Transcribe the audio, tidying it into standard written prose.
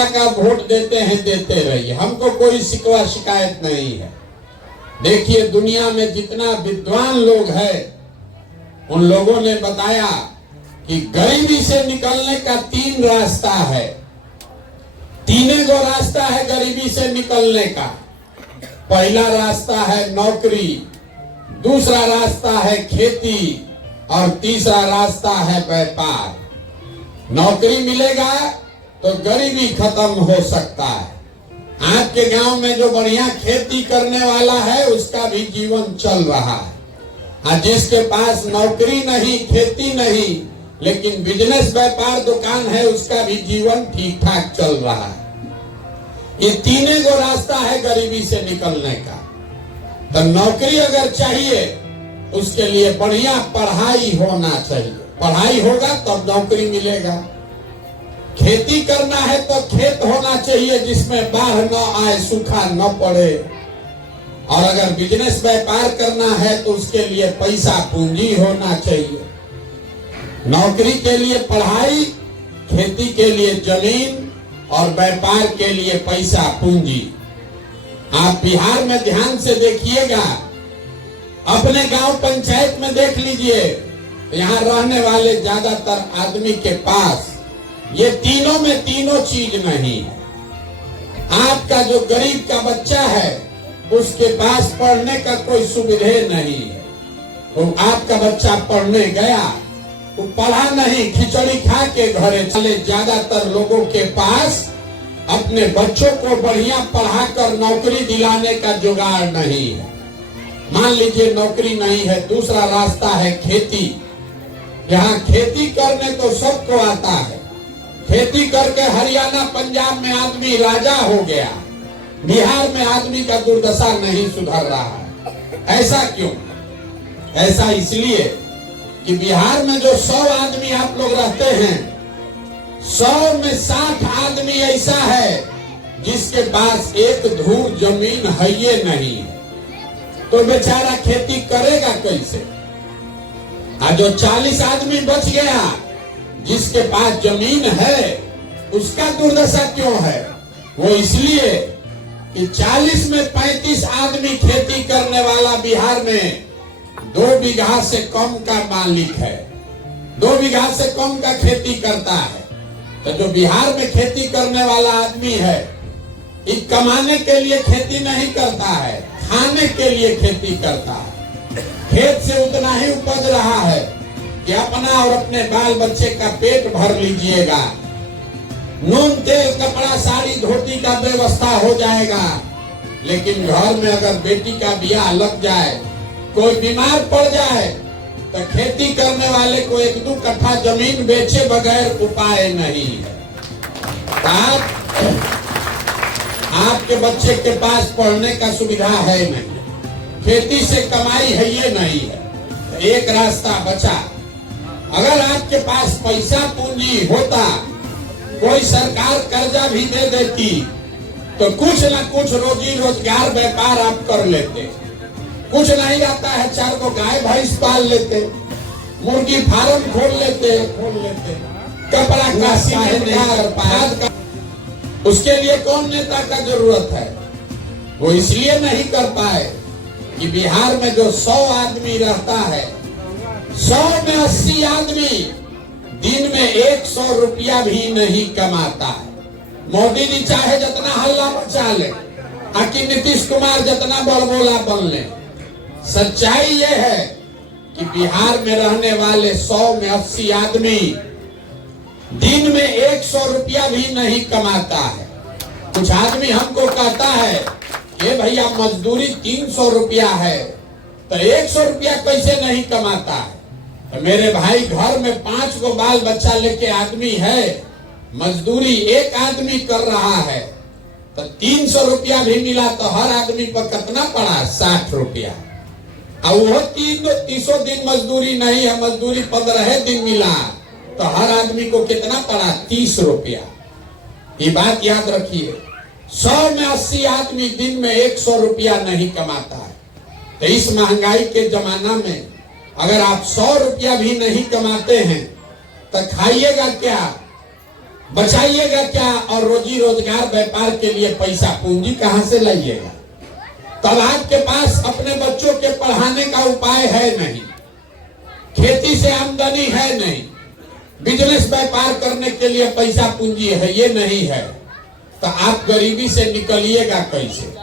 जनता का वोट देते हैं, देते रहिए, हमको कोई शिकवा शिकायत नहीं है। देखिए दुनिया में जितना विद्वान लोग हैं उन लोगों ने बताया कि गरीबी से निकलने का 3 रास्ता है। 3 गो रास्ता है गरीबी से निकलने का। पहला रास्ता है नौकरी, दूसरा रास्ता है खेती और तीसरा रास्ता है व्यापार। नौकरी मिलेगा तो गरीबी खत्म हो सकता है। आपके गांव में जो बढ़िया खेती करने वाला है उसका भी जीवन चल रहा है, और जिसके पास नौकरी नहीं, खेती नहीं, लेकिन बिजनेस व्यापार दुकान है, उसका भी जीवन ठीक ठाक चल रहा है। ये 3 गो रास्ता है गरीबी से निकलने का। तो नौकरी अगर चाहिए उसके लिए बढ़िया पढ़ाई होना चाहिए, पढ़ाई होगा तब नौकरी मिलेगा। खेती करना है तो खेत होना चाहिए जिसमें बाढ़ न आए, सूखा न पड़े। और अगर बिजनेस व्यापार करना है तो उसके लिए पैसा पूंजी होना चाहिए। नौकरी के लिए पढ़ाई, खेती के लिए जमीन और व्यापार के लिए पैसा पूंजी। आप बिहार में ध्यान से देखिएगा, अपने गांव पंचायत में देख लीजिए, यहाँ रहने वाले ज्यादातर आदमी के पास ये तीनों में तीनों चीज नहीं है। आपका जो गरीब का बच्चा है उसके पास पढ़ने का कोई सुविधा नहीं है। तो आपका बच्चा पढ़ने गया, वो पढ़ा नहीं, खिचड़ी खा के घरे चले। ज्यादातर लोगों के पास अपने बच्चों को बढ़िया पढ़ाकर नौकरी दिलाने का जुगाड़ नहीं है। मान लीजिए नौकरी नहीं है, दूसरा रास्ता है खेती। यहाँ खेती करने तो सबको आता है। खेती करके हरियाणा पंजाब में आदमी राजा हो गया, बिहार में आदमी का दुर्दशा नहीं सुधर रहा है। ऐसा क्यों? ऐसा इसलिए कि बिहार में जो 100 आदमी आप लोग रहते हैं, 100 में 60 आदमी ऐसा है जिसके पास एक धूर जमीन है ये नहीं है। तो बेचारा खेती करेगा कैसे? और जो 40 आदमी बच गया जिसके पास जमीन है, उसका दुर्दशा क्यों है? वो इसलिए कि 40 में 35 आदमी खेती करने वाला बिहार में 2 बीघा से कम का मालिक है, 2 बीघा से कम का खेती करता है। तो जो बिहार में खेती करने वाला आदमी है, ये कमाने के लिए खेती नहीं करता है, खाने के लिए खेती करता है। खेत से उतना ही उपज रहा है कि अपना और अपने बाल बच्चे का पेट भर लीजिएगा। नून तेल कपड़ा साड़ी धोती का व्यवस्था हो जाएगा। लेकिन घर में अगर बेटी का ब्याह लग जाए, कोई बीमार पड़ जाए, तो खेती करने वाले को 1-2 कट्ठा जमीन बेचे बगैर उपाय नहीं है। आपके बच्चे के पास पढ़ने का सुविधा है नहीं, खेती से कमाई है ये नहीं है, तो एक रास्ता बचा। अगर आपके पास पैसा पूंजी होता, कोई सरकार कर्जा भी दे देती, तो कुछ ना कुछ रोजी रोजगार व्यापार आप कर लेते। कुछ नहीं आता है, 4 को गाय भैंस पाल लेते, मुर्गी फार्म खोल लेते, कपड़ा का का। उसके लिए कौन नेता का जरूरत है? वो इसलिए नहीं कर पाए कि बिहार में जो 100 आदमी रहता है, 100 में 80 आदमी दिन में 100 रुपया भी नहीं कमाता है। मोदी जी चाहे जितना हल्ला मचा ले, आकि नीतीश कुमार जितना बड़बोला बन ले, सच्चाई ये है कि बिहार में रहने वाले 100 में 80 आदमी दिन में 100 रुपया भी नहीं कमाता है। कुछ आदमी हमको कहता है कि भैया मजदूरी 300 रुपया है, तो 100 रुपया कैसे नहीं कमाता है? तो मेरे भाई, घर में 5 को बाल बच्चा लेके आदमी है, मजदूरी एक आदमी कर रहा है, तो 300 रुपया भी मिला तो हर आदमी पर कितना पड़ा? 60 रुपया। और वो 300 दिन मजदूरी नहीं है, मजदूरी 15 दिन मिला तो हर आदमी को कितना पड़ा? 30 रुपया। ये बात याद रखिए, 100 में 80 आदमी दिन में 100 रुपया नहीं कमाता है। तो इस महंगाई के जमाना में अगर आप 100 रुपया भी नहीं कमाते हैं तो खाइएगा क्या? बचाइएगा क्या? और रोजी रोजगार व्यापार के लिए पैसा पूंजी कहां से लाइएगा? तब आपके पास अपने बच्चों के पढ़ाने का उपाय है नहीं, खेती से आमदनी है नहीं, बिजनेस व्यापार करने के लिए पैसा पूंजी है ये नहीं है, तो आप गरीबी से निकलिएगा कैसे?